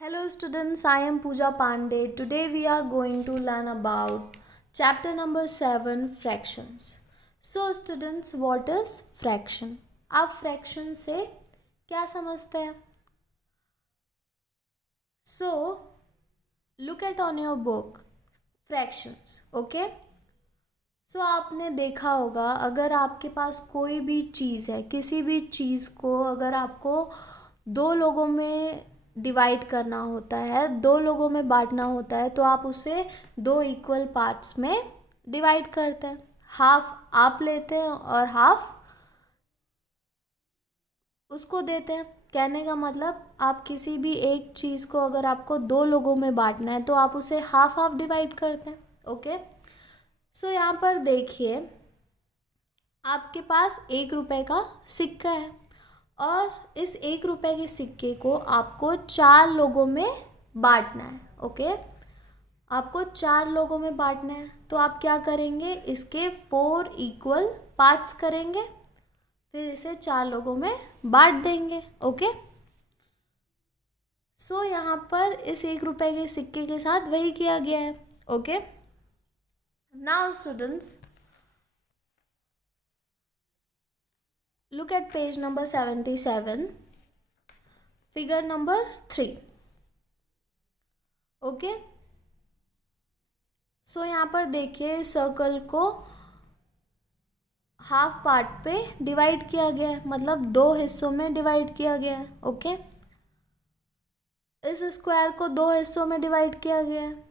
Hello students, I am Pooja Pandey. Today we are going to learn about chapter number 7 fractions. So students, what is fraction? आप fraction से क्या समझते हैं? So look at on your book fractions, okay? So आपने देखा होगा अगर आपके पास कोई भी चीज़ है, किसी भी चीज़ को अगर आपको दो लोगों में डिवाइड करना होता है, दो लोगों में बांटना होता है, तो आप उसे दो इक्वल पार्ट्स में डिवाइड करते हैं। हाफ आप लेते हैं और हाफ उसको देते हैं। कहने का मतलब आप किसी भी एक चीज़ को अगर आपको दो लोगों में बांटना है तो आप उसे हाफ हाफ डिवाइड करते हैं। ओके, सो यहाँ पर देखिए आपके पास 1 रुपए का सिक्का है और इस 1 रुपए के सिक्के को आपको 4 लोगों में बांटना है। ओके, आपको 4 लोगों में बांटना है तो आप क्या करेंगे, इसके 4 इक्वल पार्ट्स करेंगे, फिर इसे 4 लोगों में बांट देंगे। ओके, सो यहाँ पर इस 1 रुपए के सिक्के के साथ वही किया गया है। Okay, now students look at page number 77, figure number 3. Okay, so यहाँ पर देखिए सर्कल को हाफ पार्ट पे डिवाइड किया गया है, मतलब दो हिस्सों में डिवाइड किया गया है। ओके, इस स्क्वायर को दो हिस्सों में डिवाइड किया गया है।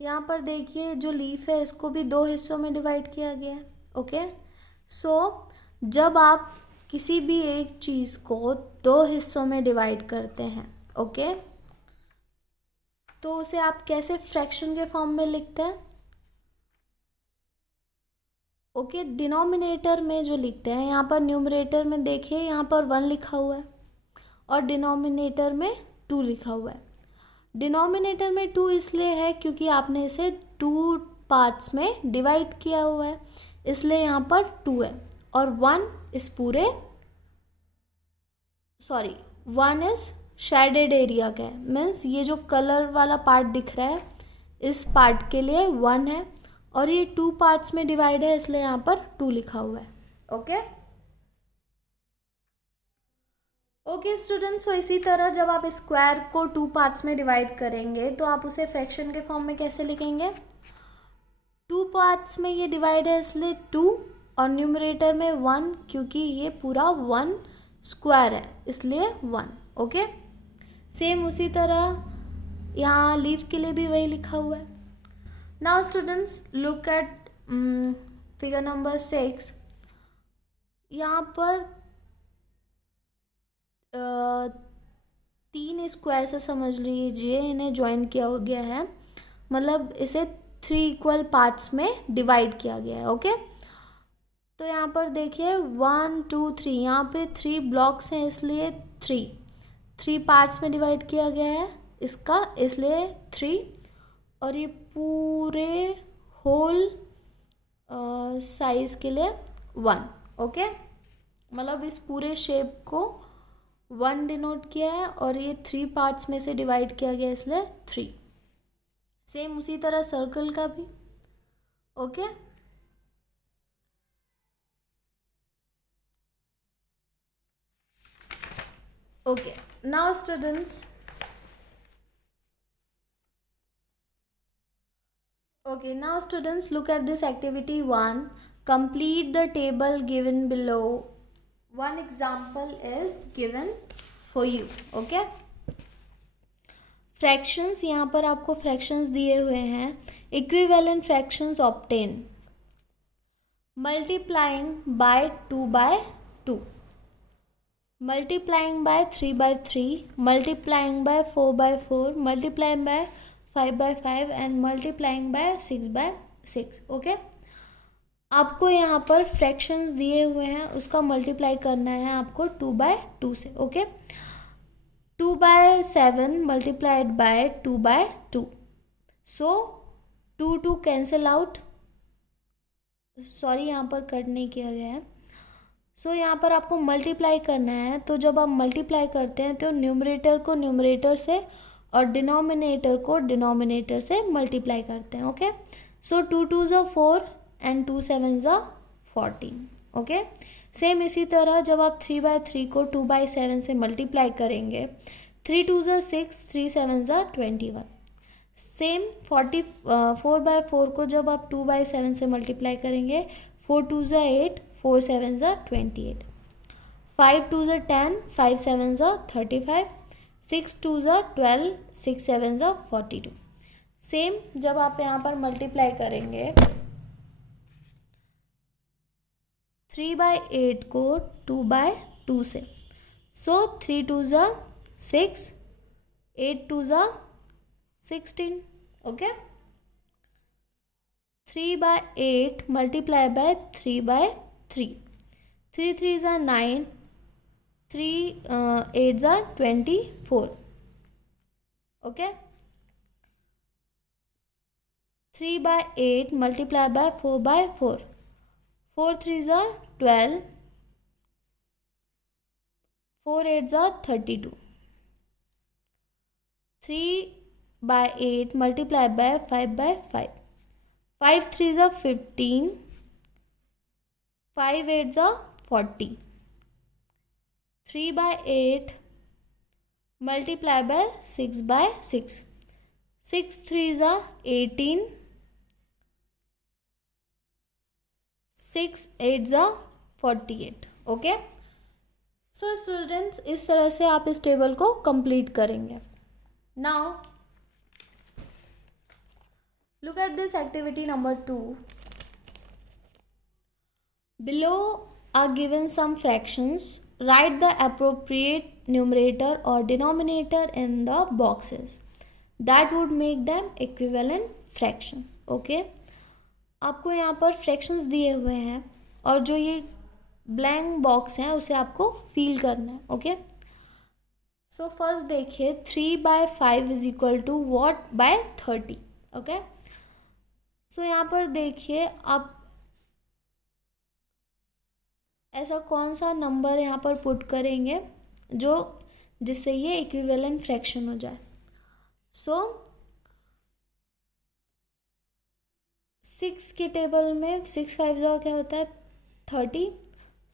यहाँ पर देखिए जो लीफ है इसको भी दो हिस्सों में डिवाइड किया गया है। ओके, सो जब आप किसी भी एक चीज़ को दो हिस्सों में डिवाइड करते हैं, ओके, तो उसे आप कैसे फ्रैक्शन के फॉर्म में लिखते हैं? ओके, डिनोमिनेटर में जो लिखते हैं, यहाँ पर न्यूमरेटर में देखिए यहाँ पर 1 लिखा हुआ है और डिनोमिनेटर में 2 लिखा हुआ है। डिनोमिनेटर में 2 इसलिए है क्योंकि आपने इसे 2 पार्ट्स में डिवाइड किया हुआ है, इसलिए यहाँ पर 2 है। और 1 इस पूरे 1 इज शेडेड एरिया का है, मीन्स ये जो कलर वाला पार्ट दिख रहा है इस पार्ट के लिए 1 है और ये 2 पार्ट्स में डिवाइड है इसलिए यहाँ पर 2 लिखा हुआ है। ओके ओके स्टूडेंट्स, सो इसी तरह जब आप स्क्वायर को 2 पार्ट्स में डिवाइड करेंगे तो आप उसे फ्रैक्शन के फॉर्म में कैसे लिखेंगे? 2 पार्ट्स में ये डिवाइड है इसलिए 2 और न्यूमरेटर में 1 क्योंकि ये पूरा 1 स्क्वायर है इसलिए 1। ओके, सेम उसी तरह यहाँ लीफ के लिए भी वही लिखा हुआ है। Now students look at figure number 6। यहाँ पर 3 स्क्वायर से समझ लीजिए इन्हें ज्वाइन किया हो गया है, मतलब इसे 3 इक्वल पार्ट्स में डिवाइड किया गया है। ओके, तो यहाँ पर देखिए 1 2 3, यहाँ पे 3 ब्लॉक्स हैं इसलिए 3 पार्ट्स में डिवाइड किया गया है इसका, इसलिए 3, और ये पूरे होल साइज के लिए 1। ओके, मतलब इस पूरे शेप को 1 डिनोट किया है और ये 3 पार्ट्स में से डिवाइड किया गया इसलिए 3। सेम उसी तरह सर्कल का भी। Okay, okay, now students look at this activity 1. Complete the table given below. One example is given for you. Okay, fractions, यहाँ पर आपको फ्रैक्शंस दिए हुए हैं। Equivalent fractions obtain multiplying by 2/2, multiplying by 3/3, multiplying by 4/4, multiplying by 5/5 and multiplying by 6/6। Okay, आपको यहाँ पर fractions दिए हुए हैं उसका मल्टीप्लाई करना है आपको 2/2 से। Okay, 2/7 multiplied by 2/2, so 2 cancel out, sorry यहाँ पर कट नहीं किया गया है, सो यहाँ पर आपको मल्टीप्लाई करना है, तो जब आप मल्टीप्लाई करते हैं तो न्यूमरेटर को न्यूमरेटर से और डिनोमिनेटर को डिनोमिनेटर से मल्टीप्लाई करते हैं। ओके, सो 2 2 ज़ा 4 एंड 2 7 ज़ा 14। ओके, सेम इसी तरह जब आप 3/3 को 2/7 से मल्टीप्लाई करेंगे, 3 2 ज़ा 6, 3 7 ज़ा 21। सेम 4/4 को जब आप 2/7 से मल्टीप्लाई करेंगे, 4 2 ज़ा 8, 4 7 ज़ा 28, 5 2 ज़ा 10, 5 7 ज़ा 35, 6 2 ज़ा 12, 6 7 ज़ा 42। सेम जब आप यहाँ पर मल्टीप्लाई करेंगे 3/8 को 2/2 से, सो 3 2 ज़ा 6, 8 2 ज़ा 16। ओके, 3/8 मल्टीप्लाई बाय 3/3, 3 3 ज़ा 9, 3 8 ज़ा 24। ओके, 3/8 मल्टीप्लाई बाय 4/4, 4 3 ज़ा 12, 4 8 ज़ा 32, 3/8 मल्टीप्लाई बाय 5/5, 5 3 ज़ा 15, 5 8 ज़ा 40, 3/8 मल्टीप्लाई बाय 6/6, 6 3 ज़ा 18, 6 8 ज़ा 48। ओके, सो स्टूडेंट्स इस तरह से आप इस टेबल को कंप्लीट करेंगे। Now look at this activity number 2. Below are given some fractions. Write the appropriate numerator or denominator in the boxes that would make them equivalent fractions. Okay, आपको यहाँ पर fractions दिए हुए हैं और जो ये blank box है उसे आपको fill करना है। ओके, सो फर्स्ट देखिए 3/5 is equal to what by 30। Okay, so यहाँ पर देखिए आप ऐसा कौन सा नंबर यहाँ पर पुट करेंगे जो जिससे ये इक्विवेलेंट फ्रैक्शन हो जाए। सो 6 के टेबल में 6 5 ज़ा क्या होता है 30।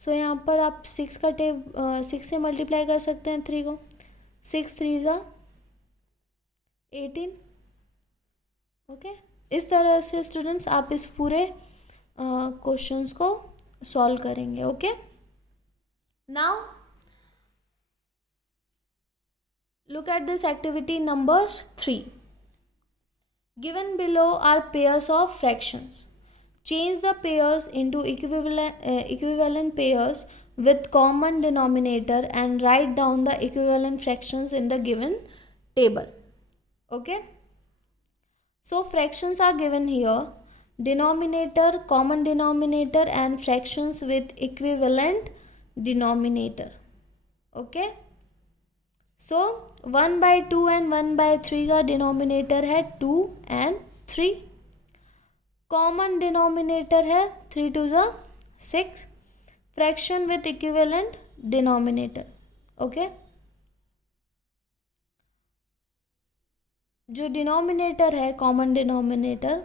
सो यहाँ पर आप 6 से मल्टीप्लाई कर सकते हैं 3 को, 6 3 ज़ा 18। ओके, इस तरह से स्टूडेंट्स आप इस पूरे क्वेश्चंस को सॉल्व करेंगे। Okay, now look at this activity number 3. Given below are pairs of fractions. Change the pairs into equivalent pairs with common denominator and write down the equivalent fractions in the given table. Okay, so fractions are given here: denominator, common denominator and fractions with equivalent denominator. Okay, so 1/2 and 1/3 का denominator है 2 and 3, common denominator है 3 2 ज़ा 6, fraction with equivalent denominator. Okay, जो denominator है common denominator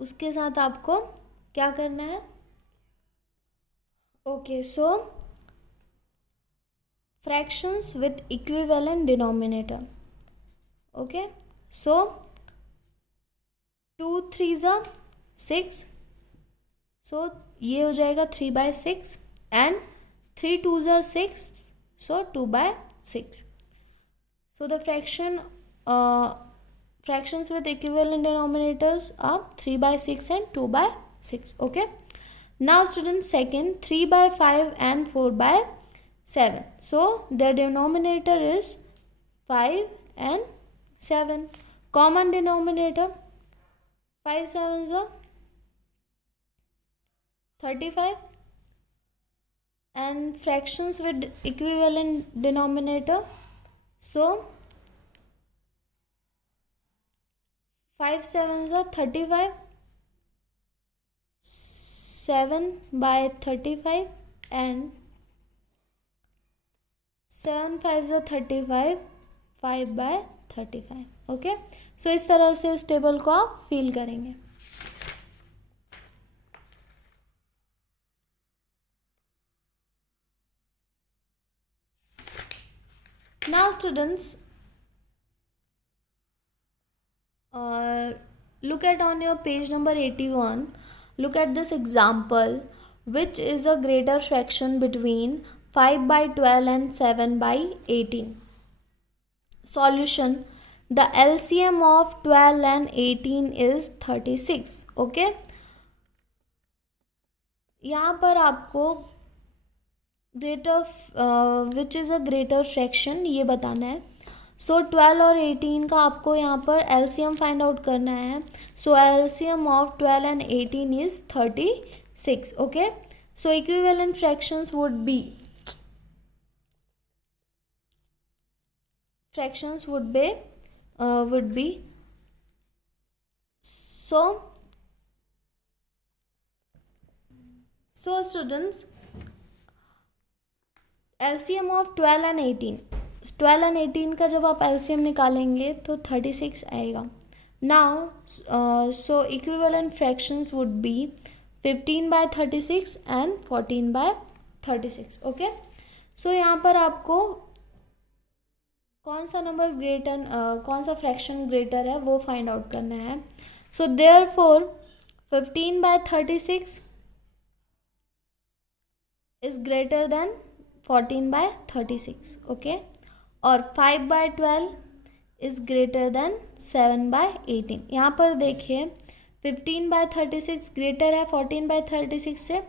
उसके साथ आपको क्या करना है। Okay, so fractions with equivalent denominator. Okay, so 2 3 ज़ा 6, so ये हो जाएगा 3/6 and 3 2 ज़ा 6, so 2/6. so the fractions with equivalent denominators are 3/6 and 2/6. Okay, now students second 3/5 and 4/7. So their denominator is 5 and 7. Common denominator 5 7 ज़ा 35 and fractions with equivalent denominator. So 5 7 ज़ा 35, 7/35 and 7 5 ज़ा 35, 5/35। Okay, सो इस तरह से इस टेबल को आप फिल करेंगे। Now students, look at on your page number 81, look at this example, which is a greater fraction between 5/12 and 7/18. Solution: the LCM of 12 and 18 is 36. okay, यहाँ पर आपको greater which is a greater fraction ये बताना है। सो 12 और 18 का आपको यहाँ पर एलसीएम फाइंड आउट करना है। So LCM of 12 and 18 is 36। Okay, so equivalent fractions would be so students, LCM of 12 and 18, 12 and 18 का जब आप एलसीएम निकालेंगे तो 36 आएगा। Now so equivalent fractions would be 15/36 and 14/36। Okay, so यहाँ पर आपको कौन सा नंबर ग्रेटर, कौन सा फ्रैक्शन ग्रेटर है वो फाइंड आउट करना है। So therefore 15/36 is greater than 14/36। Okay, और 5/12 इज ग्रेटर देन 7/18। यहाँ पर देखिए 15/36 ग्रेटर है 14/36 से,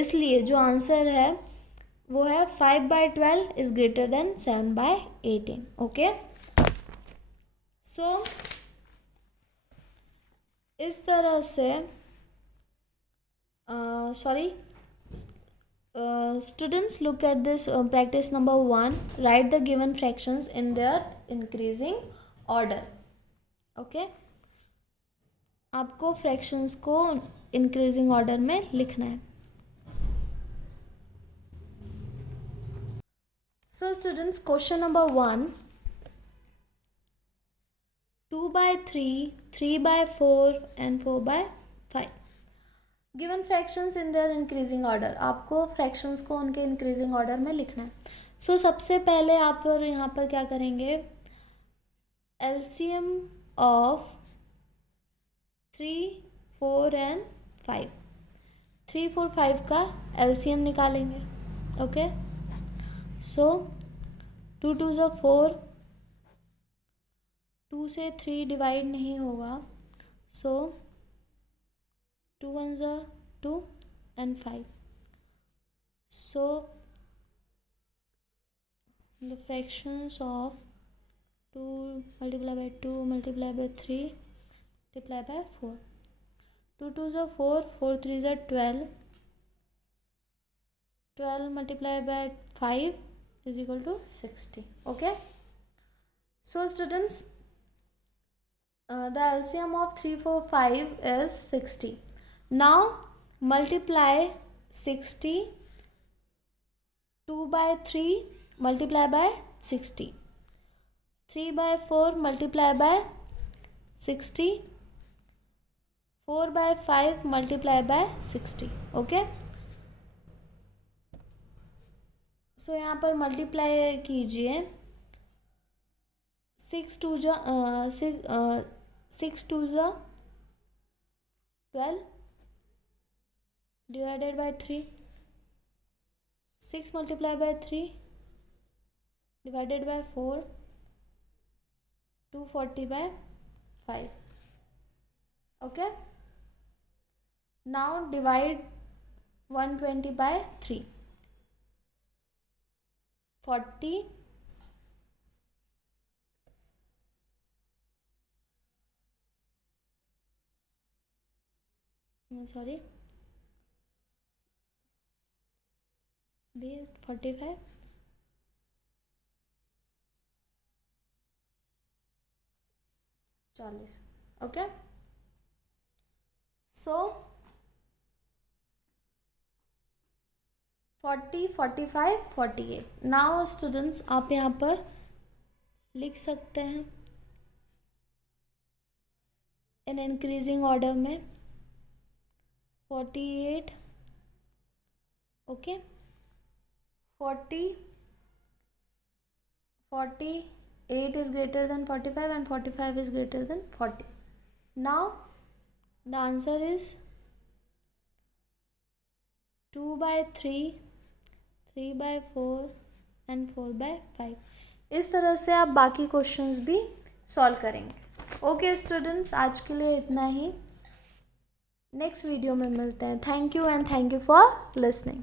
इसलिए जो आंसर है वो है 5/12 इज ग्रेटर देन 7/18। ओके, सो इस तरह से students, look at this practice number 1. Write the given fractions in their increasing order. Okay, आपको fractions को increasing order में लिखना है। So students, question number 1, 2/3, 3/4 and 4/5. Given fractions in their increasing order, आपको fractions को उनके इंक्रीजिंग ऑर्डर में लिखना है। सो सबसे पहले आप और यहाँ पर क्या करेंगे, एलसीएम ऑफ 3, 4 एंड 5, 3, 4, 5 का एलसीएम निकालेंगे। ओके, सो 2 2 ज़ा 4, 2 से 3 डिवाइड नहीं होगा, सो 2 1 ज़ा 2 and 5. So the fractions of 2 multiplied by 2 multiplied by 3 multiplied by 4. 2 2 ज़ा 4, 4 3 ज़ा 12, 12 multiplied by 5 is equal to 60. Okay, so students, the LCM of 3 4 5 is 60. Now multiply 60, 2/3 multiply by 60, 3/4 multiply by 60, 4/5 multiply by 60. Okay, so यहाँ पर multiply कीजिए, 6 2 ज़ा 12 divided by 3, 6 multiplied by 3 divided by 4, 240/5. Okay, now divide 120 by 3, 40, sorry, 45, 40. Okay, so 40, 45, 48। Now students आप यहाँ पर लिख सकते हैं इन इंक्रीजिंग ऑर्डर में 48, okay, 48 is greater than 45 and 45 is greater than 40. Now the answer is 2/3, 3/4 and 4/5। इस तरह से आप बाकी क्वेश्चंस भी सॉल्व करेंगे। ओके स्टूडेंट्स, आज के लिए इतना ही। नेक्स्ट वीडियो में मिलते हैं। Thank you and thank you for listening.